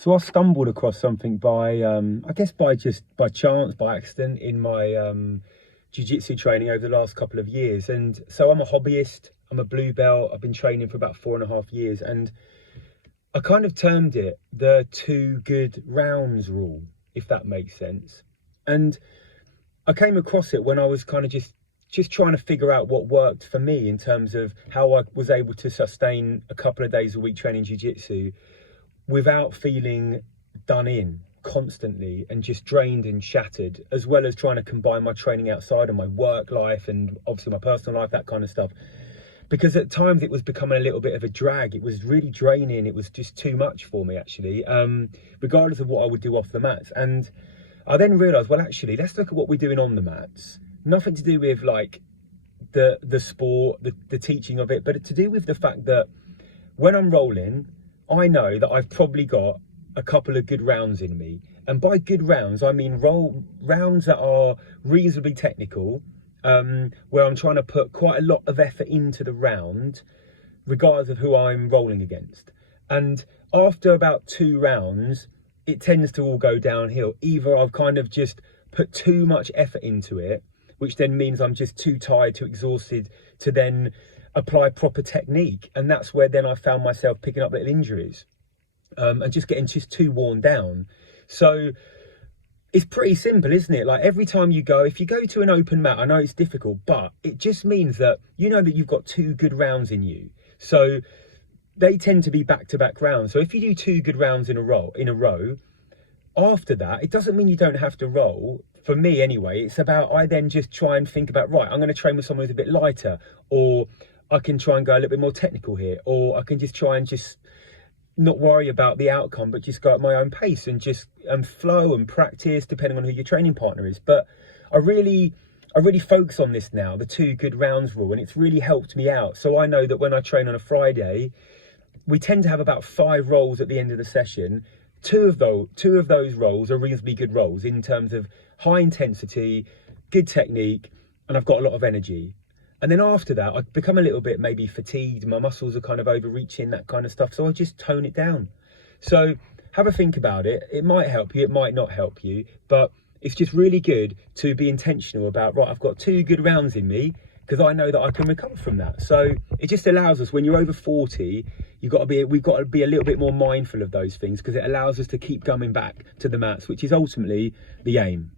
So I stumbled across something by, I guess by chance, by accident in my jiu-jitsu training over the last couple of years. And so I'm a hobbyist, I'm a blue belt, I've been training for about 4.5 years. And I kind of termed it the 2 good rounds rule, if that makes sense. And I came across it when I was kind of just trying to figure out what worked for me in terms of how I was able to sustain a couple of days a week training jiu-jitsu without feeling done in constantly and just drained and shattered, as well as trying to combine my training outside of my work life and obviously my personal life, that kind of stuff. Because at times it was becoming a little bit of a drag. It was really draining. It was just too much for me, actually, regardless of what I would do off the mats. And I then realised, well, actually, let's look at what we're doing on the mats. Nothing to do with like the sport, the teaching of it, but to do with the fact that when I'm rolling, I know that I've probably got a couple of good rounds in me. And by good rounds, I mean rounds that are reasonably technical, where I'm trying to put quite a lot of effort into the round, regardless of who I'm rolling against. And after about 2 rounds, it tends to all go downhill. Either I've kind of just put too much effort into it, which then means I'm just too tired, too exhausted to then apply proper technique. And that's where then I found myself picking up little injuries and just getting too worn down. So it's pretty simple, isn't it? Like every time you go, if you go to an open mat, I know it's difficult, but it just means that you know that you've got 2 good rounds in you. So they tend to be back-to-back rounds. So if you do 2 good rounds in a row, after that, it doesn't mean you don't have to roll. For me anyway, it's about, I then just try and think about, right, I'm going to train with someone who's a bit lighter, or I can try and go a little bit more technical here, or I can just try and just not worry about the outcome, but just go at my own pace and just flow and practice depending on who your training partner is. But I really focus on this now, the 2 good rounds rule, and it's really helped me out. So I know that when I train on a Friday, we tend to have about 5 rolls at the end of the session. Two of those rolls are reasonably good rolls in terms of high intensity, good technique, and I've got a lot of energy. And then after that, I become a little bit maybe fatigued. My muscles are kind of overreaching, that kind of stuff. So I just tone it down. So have a think about it. It might help you, it might not help you, but it's just really good to be intentional about, right, I've got 2 good rounds in me, because I know that I can recover from that. So it just allows us, when you're over 40, we've got to be a little bit more mindful of those things, because it allows us to keep coming back to the mats, which is ultimately the aim.